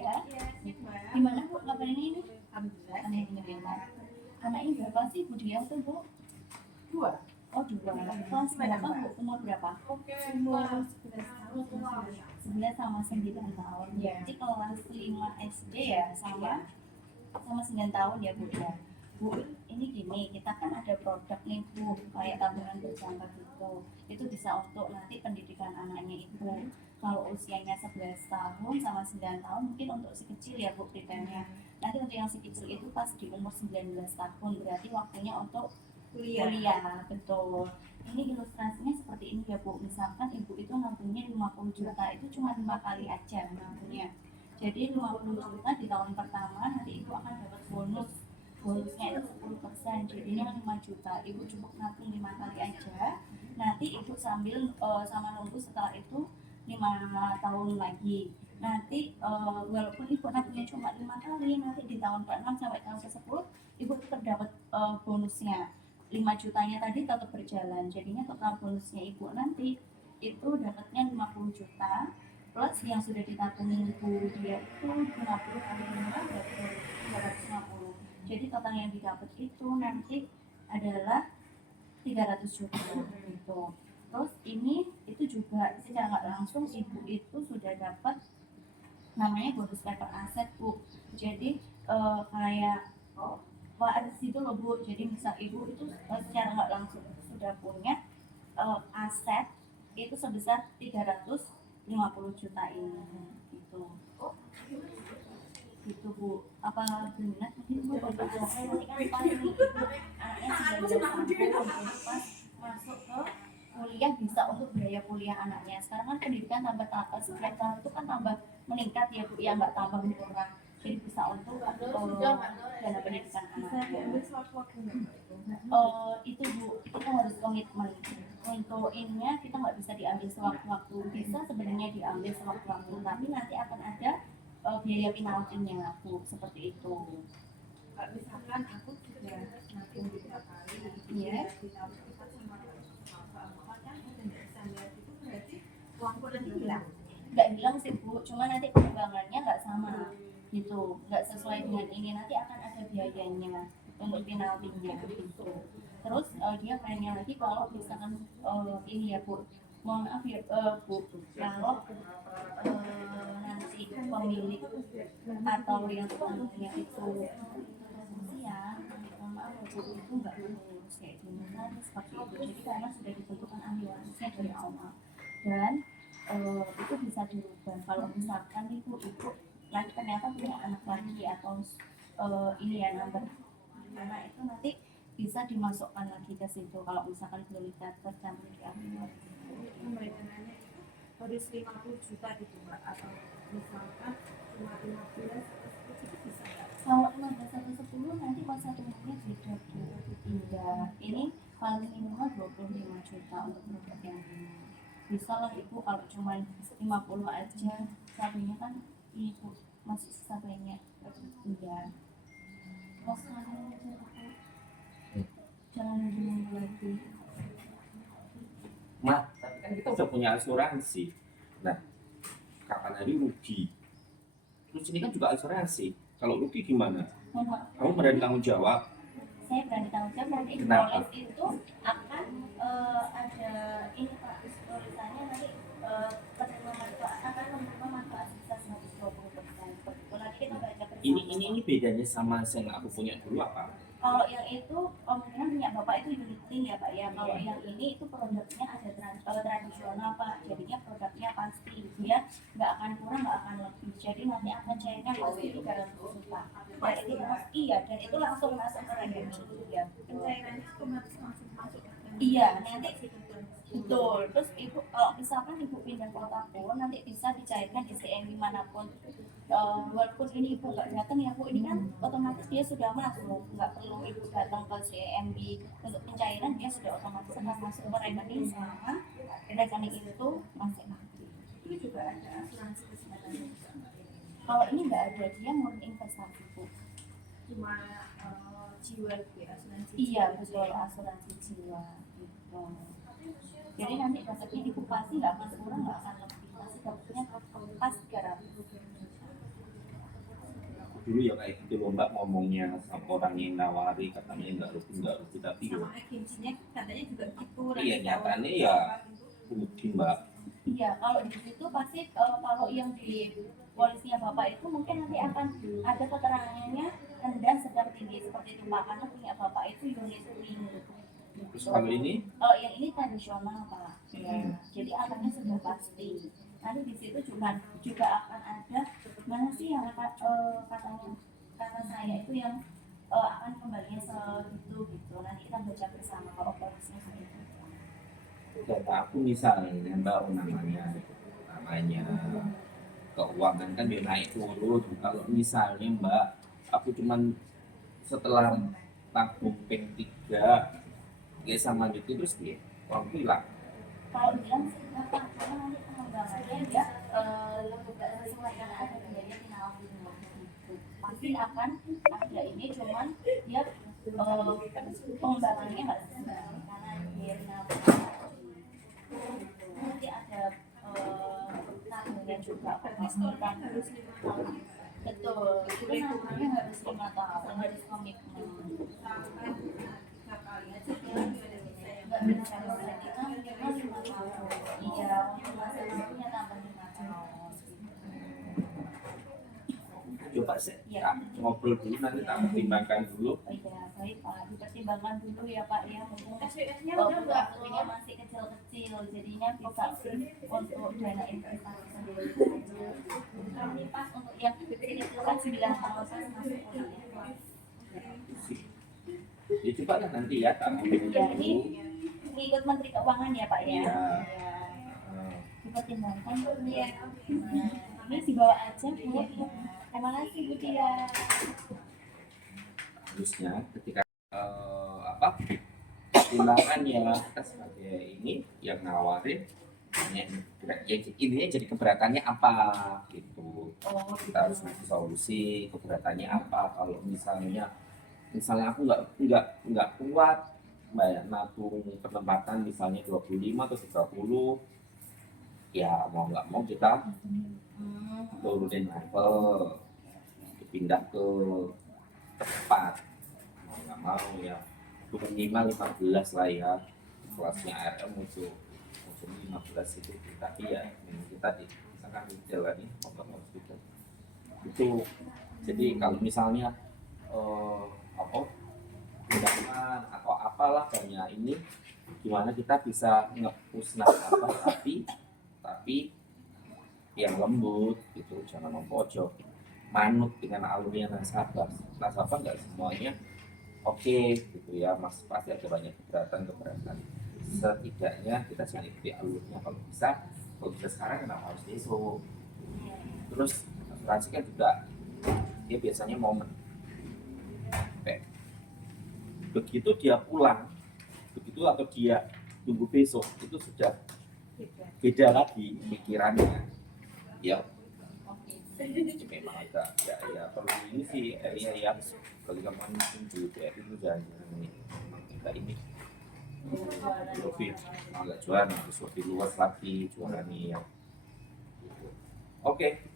ya. Iya, Mbak. Gimana Bu kabarnya ini? Alhamdulillah. Alhamdulillah. Anaknya berapa sih Bu Dia tuh Bu? 2. Oh 2. Kelas berapa Bu? Umur berapa? Umur 11 tahun. 11 sama 9 tahun. Iya. Jadi kelas 5 SD ya sama 9 tahun ya Bu ya. Bu, ini gini, kita kan ada produk nih Bu, kayak tabungan berjangka gitu. Itu bisa untuk nanti pendidikan anaknya itu. Kalau usianya 11 tahun sama 9 tahun mungkin untuk si kecil ya Bu preparednya. Nanti untuk yang si kecil itu pas di umur 19 tahun berarti waktunya untuk kuliah. Betul. Ini ilustrasinya seperti ini ya Bu. Misalkan ibu itu nabungnya 50 juta itu cuma 5 kali aja nabungnya. Jadi 50 juta di tahun pertama nanti ibu akan dapat bonusnya itu 10%, jadinya 5 juta. Ibu cukup nabung 5 kali aja. Nanti ibu sambil sama nunggu setelah itu 5 tahun lagi. Nanti walaupun ibu nabungnya cuma 5 kali, nanti di tahun ke-6 sampai tahun ke-10 ibu tetap dapat bonusnya. 5 jutanya tadi tetap berjalan. Jadinya total bonusnya ibu nanti itu dapatnya 50 juta plus yang sudah ditabungin ibu dia itu 50 kali 5 berarti 350. Jadi total yang didapat itu nanti adalah 300 juta gitu. Terus ini itu juga secara nggak langsung ibu itu sudah dapat namanya bonus paper aset Bu. Jadi kayak waris itu loh Bu. Jadi misal ibu itu secara nggak langsung sudah punya aset itu sebesar 350 juta ini gitu. Gitu Bu, apa benar mungkin Bu bapak anaknya nanti kan pas nih anaknya sudah pas masuk ke kuliah bisa untuk biaya kuliah anaknya. Sekarang kan pendidikan tambah setiap tahun itu kan tambah meningkat ya Bu, ya nggak tambah berkurang. Jadi bisa untuk dana pendidikan anaknya. Itu Bu, kita harus komitmen untuk ininya kita nggak bisa diambil sewaktu-waktu, bisa sebenarnya diambil sewaktu-waktu, tapi nanti akan ada biaya penaltinya Bu, seperti itu. Misalkan aku sudah nabung 3 kali, Iya. di tahun keempat sama tahun keempat kan udah nggak bisa lihat itu berarti uangku nanti hilang. Nggak hilang sih Bu, cuma nanti pengembangannya nggak sama gitu, nggak sesuai dengan ini, nanti akan ada biayanya untuk penaltinya gitu. Terus dia mainnya lagi kalau misalkan ini ya Bu, mohon maaf ya Bu, kalau nanti pemilik atau yang selanjutnya itu siang, mohon maaf ya Bu, itu nggak lulus kayak gini kan seperti itu. Jadi karena sudah ditentukan ahli warisnya dari awal dan itu bisa dirubah kalau misalkan ibu nanti ternyata punya anak lagi atau ini ya nambah anak itu nanti bisa dimasukkan lagi ke situ kalau misalkan belum tercantum di ahli waris. Mereka nanya itu harus 50 juta gitu Mbak, atau misalkan cuma 15 itu bisa nggak? Kalau 15 atau 10 nanti masa tunggunya beda Bu. Iya, ini paling minimal 25 juta untuk produk yang ini. Bisa lah ibu kalau cuma 50 aja, sapinya kan ibu masih sisa banyak. Iya. Mas jangan nunggu lagi. Mah, tapi kan kita udah punya asuransi. Nah, kapan hari rugi? Terus ini kan juga asuransi. Kalau rugi gimana? Kamu berani tanggung jawab? Saya berani tanggung jawab, nanti Kenapa? polis itu akan ada ini Pak, tulisannya nanti penerima manfaat akan menerima manfaat sebesar 120%. Nanti kita baca bersama. Ini bedanya sama yang aku punya dulu apa? Kalau yang itu kemungkinan punya bapak itu unit ya Pak ya. Kalau yang ini itu produknya ada tradisional Pak. Jadinya produknya pasti dia nggak akan kurang nggak akan lebih. Jadi nanti akan cairnya pasti 300 juta. Dan itu iya dan itu langsung masuk ke rekening ya. Pencairannya otomatis langsung masuk. Iya nanti betul. Terus ibu kalau misalkan ibu pindah kota pun nanti bisa dicairkan di CMB manapun. Walaupun ini ibu nggak datang ya Bu, ini kan otomatis dia sudah masuk, nggak perlu ibu datang ke CMB untuk pencairan, dia sudah otomatis akan masuk ke rekening selama rekening itu masih aktif. Itu juga ada asuransi kesehatan juga. Kalau ini nggak ada, dia murni investasi Bu. Cuma jiwa gitu ya, asuransi. Iya betul, asuransi jiwa gitu. Jadi nanti dapatnya ibu pasti nggak akan kurang nggak akan lebih, pasti dapatnya pas 300. dulu ya kayak gitu loh Mbak ngomongnya sama orang yang nawari katanya nggak rugi tapi ya Sama agensinya katanya juga gitu. iya nyatanya ya rugi Mbak. Iya, kalau di situ pasti kalau yang di polisinya bapak itu mungkin nanti akan ada keterangannya rendah sedang tinggi seperti itu pak, karena punya bapak itu unit link. Terus kalau ini Kalau yang ini tradisional pak, ya. Hmm. Jadi akannya sudah pasti. Nanti di situ juga akan ada mana sih yang katanya kata saya itu yang akan kembalinya segitu gitu. Nanti kita baca bersama kalau operasinya seperti itu. data aku misalnya Mbak namanya keuangan kan dia naik turun. Kalau misalnya Mbak aku cuman setelah tabung peng 3 dia sama gitu terus dia uang hilang. Kalau bilang sih kenapa? Karena nanti pengembangannya dia tidak sesuai karena ada biaya final gitu. Pasti akan ada ini cuman dia pengembangannya nggak sesuai karena dia nanti ada tabungan juga pemasukan Harus 5 tahun. betul itu namanya harus 5 tahun harus komitmen Sampai tiga kali aja dia nggak bisa yang nggak bisa kalau kita minimal 5 tahun iya untuk masa lalunya tambah 5 tahun Coba saya Ya. ngobrol dulu nanti tak pertimbangkan dulu. oh iya baik pak dipertimbangkan dulu ya pak ya mungkin SWS-nya udah nggak punya masih kecil-kecil jadinya bisa untuk dana investasi sendiri kami pas untuk yang kecil itu kan 9 tahun pas masuk kuliah Ya coba lah nanti ya tak ya ini ikut Menteri Keuangan ya Pak ya. Iya. Ya. Dipertimbangkan dulu ya. Nah, ini dibawa aja Bu. Terima kasih Bu Tia. harusnya ketika pertimbangannya kita sebagai ini yang nawarin ya intinya jadi keberatannya apa gitu. Oh, Kita harus ngasih solusi keberatannya apa kalau misalnya aku nggak kuat bayar nabung penempatan misalnya 25 atau 30 ya mau nggak mau kita turunin level pindah ke tempat mau nggak mau ya itu minimal 15 lah ya kelasnya RM itu 15 itu tapi ya kita misalkan jalan nih hospital itu jadi kalau misalnya apa undangan atau apalah banyak ini gimana kita bisa nge-push nasabah tapi yang lembut gitu jangan mempojok manut dengan alurnya nasabah nggak semuanya oke gitu ya mas pasti ada banyak keberatan setidaknya kita jangan ikuti alurnya kalau bisa sekarang kenapa harus besok terus asuransi kan juga dia biasanya momen begitu dia pulang begitu atau dia tunggu besok itu sudah beda lagi pikirannya ya memang agak ya perlu ini sih ya kalau kamu tunggu itu jangan ini kita ini lebih agak jualan harus lebih luas lagi jualannya ya oke